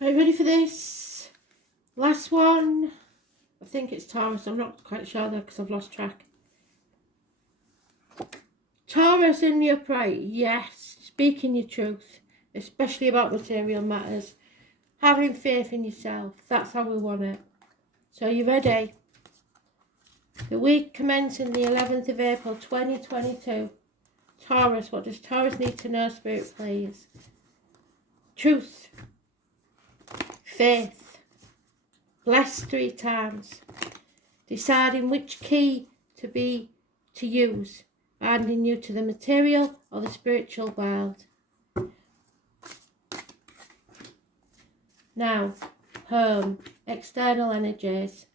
Are you ready for this? Last one. I think it's Taurus. I'm not quite sure though because I've lost track. Taurus in the upright. Yes. Speaking your truth, especially about material matters. Having faith in yourself. That's how we want it. So are you ready? The week commencing the 11th of April 2022. Taurus. What does Taurus need to know, Spirit, please? Truth. Faith. Blessed 3 times. Deciding which key to use. Binding you to the material or the spiritual world. Now, home. External energies.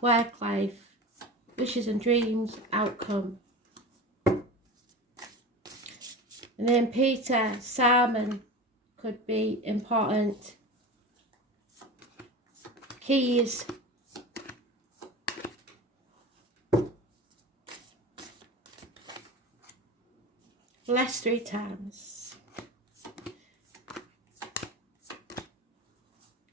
Work life. Wishes and dreams. Outcome. And then Peter, Simon could be important. Keys. Blessed 3 times.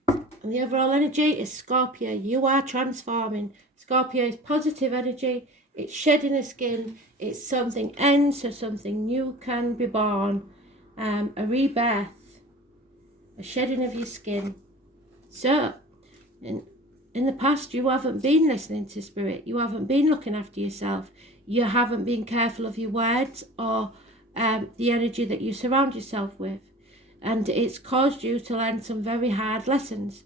And the overall energy is Scorpio. You are transforming. Scorpio is positive energy. It's shedding a skin. It's something ends so something new can be born. A rebirth. A shedding of your skin. So, in the past, you haven't been listening to Spirit. You haven't been looking after yourself. You haven't been careful of your words or the energy that you surround yourself with. And it's caused you to learn some very hard lessons.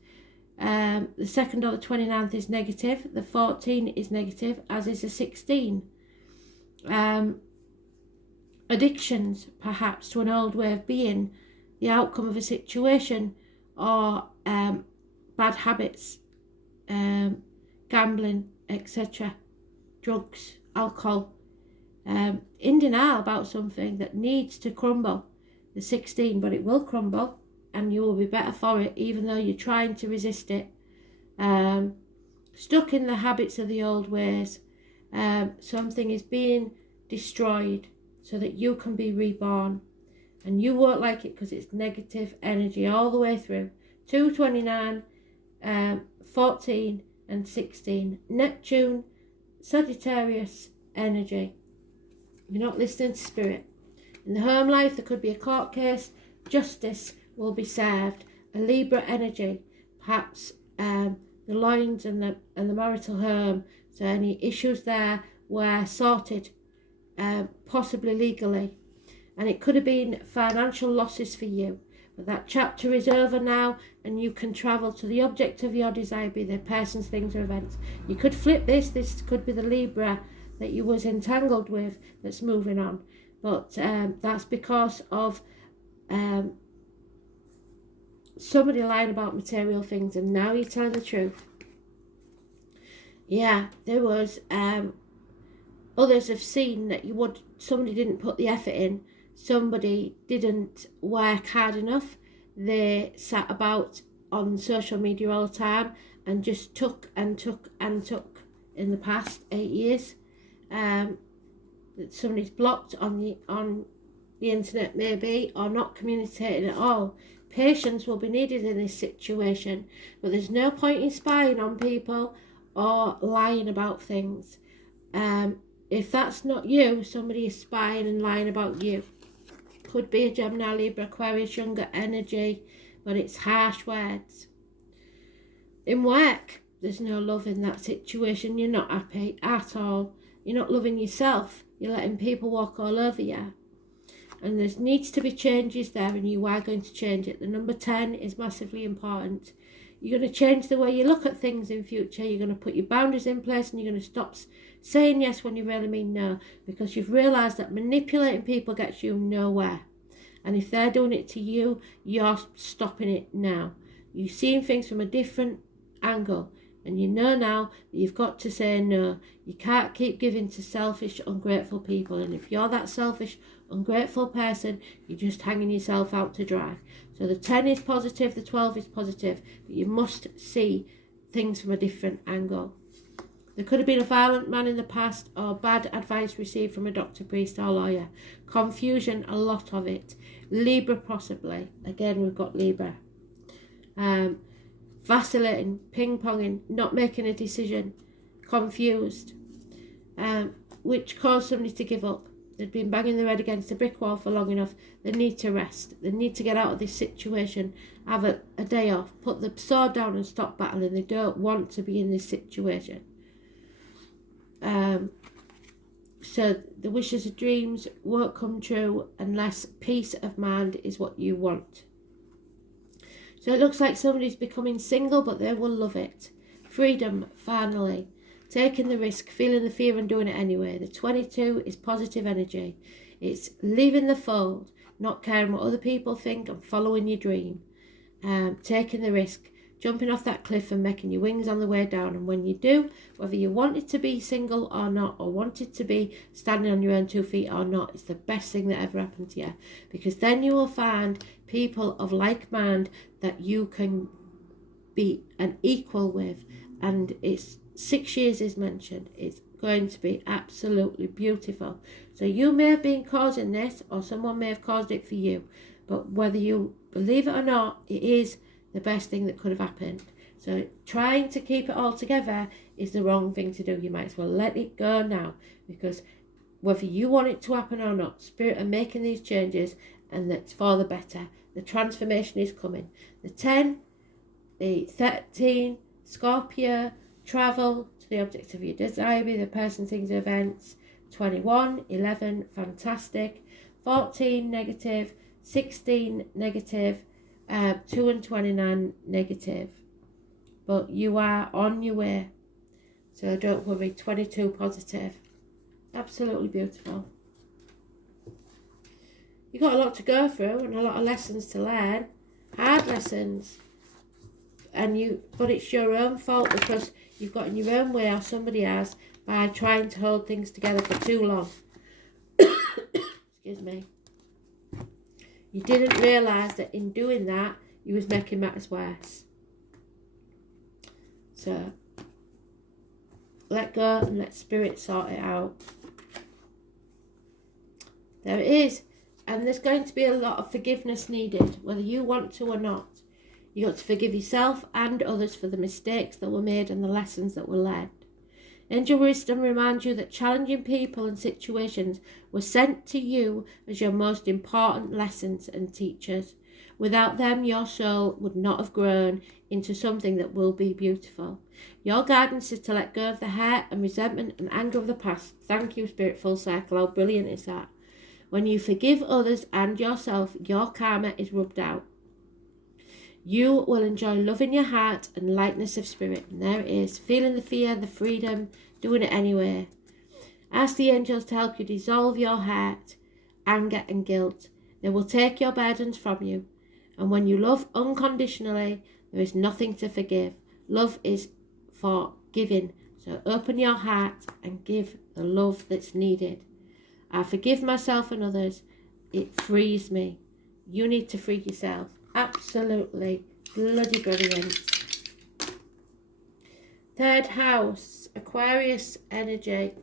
The 2nd or the 29th is negative. The 14 is negative, as is the 16. Addictions, perhaps, to an old way of being, the outcome of a situation, or bad habits, gambling, etc., drugs, alcohol, in denial about something that needs to crumble, the 16, but it will crumble and you will be better for it even though you're trying to resist it. Stuck in the habits of the old ways, something is being destroyed so that you can be reborn, and you won't like it because it's negative energy all the way through. 2, 29, 14 and 16. Neptune, Sagittarius energy. You're not listening to Spirit. In the home life, there could be a court case. Justice will be served. A Libra energy. Perhaps the loins and the marital home. So any issues there were sorted, possibly legally. And it could have been financial losses for you. But that chapter is over now, and you can travel to the object of your desire, be the persons, things, or events. You could flip this. This could be the Libra that you was entangled with that's moving on. But that's because of somebody lying about material things, and now you're telling the truth. Yeah, there was others have seen that somebody didn't put the effort in. Somebody didn't work hard enough. They sat about on social media all the time and just took and took and took in the past 8 years. That somebody's blocked on the internet maybe, or not communicating at all. Patience will be needed in this situation, but there's no point in spying on people or lying about things. If that's not you, somebody is spying and lying about you. Could be a Gemini, Libra, Aquarius, younger energy, but it's harsh words. In work, there's no love in that situation. You're not happy at all. You're not loving yourself. You're letting people walk all over you. And there needs to be changes there, and you are going to change it. The number 10 is massively important. You're going to change the way you look at things in future. You're going to put your boundaries in place, and you're going to stop saying yes when you really mean no, because you've realised that manipulating people gets you nowhere. And if they're doing it to you, you're stopping it now. You're seeing things from a different angle, and you know now that you've got to say no. You can't keep giving to selfish, ungrateful people. And if you're that selfish, ungrateful person, you're just hanging yourself out to dry. So the 10 is positive, the 12 is positive, but you must see things from a different angle. There could have been a violent man in the past, or bad advice received from a doctor, priest or lawyer. Confusion, a lot of it. Libra possibly. Again, we've got Libra. vacillating, ping-ponging, not making a decision, confused, which caused somebody to give up. They'd been banging their head against a brick wall for long enough. They need to rest. They need to get out of this situation, have a day off, put the sword down and stop battling. They don't want to be in this situation. So the wishes and dreams won't come true unless peace of mind is what you want. So it looks like somebody's becoming single, but they will love it. Freedom, finally. Taking the risk, feeling the fear and doing it anyway. The 22 is positive energy. It's leaving the fold, not caring what other people think and following your dream. Taking the risk, jumping off that cliff and making your wings on the way down. And when you do, whether you wanted to be single or not, or wanted to be standing on your own 2 feet or not, it's the best thing that ever happened to you. Because then you will find people of like mind that you can be an equal with. And it's 6 years is mentioned. It's going to be absolutely beautiful. So you may have been causing this, or someone may have caused it for you. But whether you believe it or not, it is the best thing that could have happened. So trying to keep it all together is the wrong thing to do. You might as well let it go now, because whether you want it to happen or not, Spirit are making these changes, and that's for the better. The transformation is coming. The 10, the 13, Scorpio, travel to the object of your desire, be the person, things, events. 21, 11, fantastic. 14, negative. 16, negative. 2 and 29, negative. But you are on your way. So don't worry. 22, positive. Absolutely beautiful. You've got a lot to go through and a lot of lessons to learn. Hard lessons. But it's your own fault, because you've got in your own way, or somebody has, by trying to hold things together for too long. Excuse me. You didn't realise that in doing that, you was making matters worse. So, let go and let Spirit sort it out. There it is. And there's going to be a lot of forgiveness needed, whether you want to or not. You got to forgive yourself and others for the mistakes that were made and the lessons that were learned. Angel wisdom reminds you that challenging people and situations were sent to you as your most important lessons and teachers. Without them, your soul would not have grown into something that will be beautiful. Your guidance is to let go of the hurt and resentment and anger of the past. Thank you, Spirit, full circle. How brilliant is that? When you forgive others and yourself, your karma is rubbed out. You will enjoy love in your heart and lightness of spirit. And there it is. Feeling the fear, the freedom, doing it anyway. Ask the angels to help you dissolve your hurt, anger and guilt. They will take your burdens from you. And when you love unconditionally, there is nothing to forgive. Love is for giving. So open your heart and give the love that's needed. I forgive myself and others. It frees me. You need to free yourself. Absolutely bloody brilliant. Third house, Aquarius energy.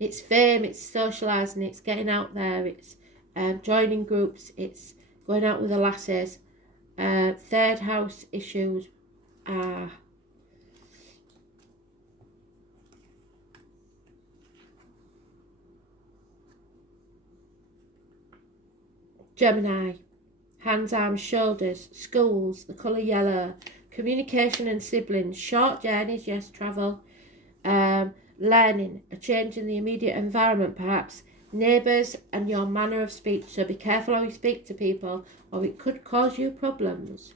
It's fame, it's socialising, it's getting out there, it's joining groups, it's going out with the lasses. Third house issues are Gemini. Hands, arms, shoulders, schools, the colour yellow, communication and siblings, short journeys, yes, travel, learning, a change in the immediate environment perhaps, neighbours and your manner of speech. So be careful how you speak to people, or it could cause you problems.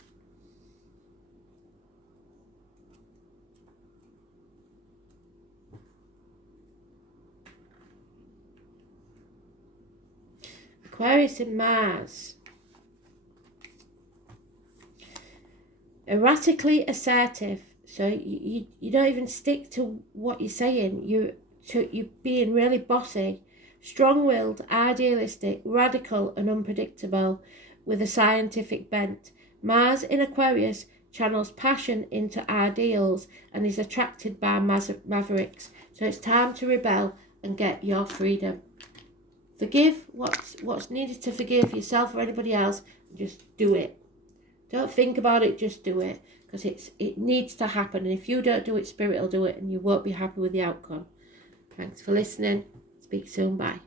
Aquarius and Mars. Erratically assertive, so you don't even stick to what you're saying. You're being really bossy, strong-willed, idealistic, radical and unpredictable, with a scientific bent. Mars in Aquarius channels passion into ideals and is attracted by mavericks. So it's time to rebel and get your freedom. Forgive what's needed to forgive yourself or anybody else. Just do it. Don't think about it, just do it. Because it needs to happen. And if you don't do it, Spirit will do it. And you won't be happy with the outcome. Thanks for listening. Speak soon. Bye.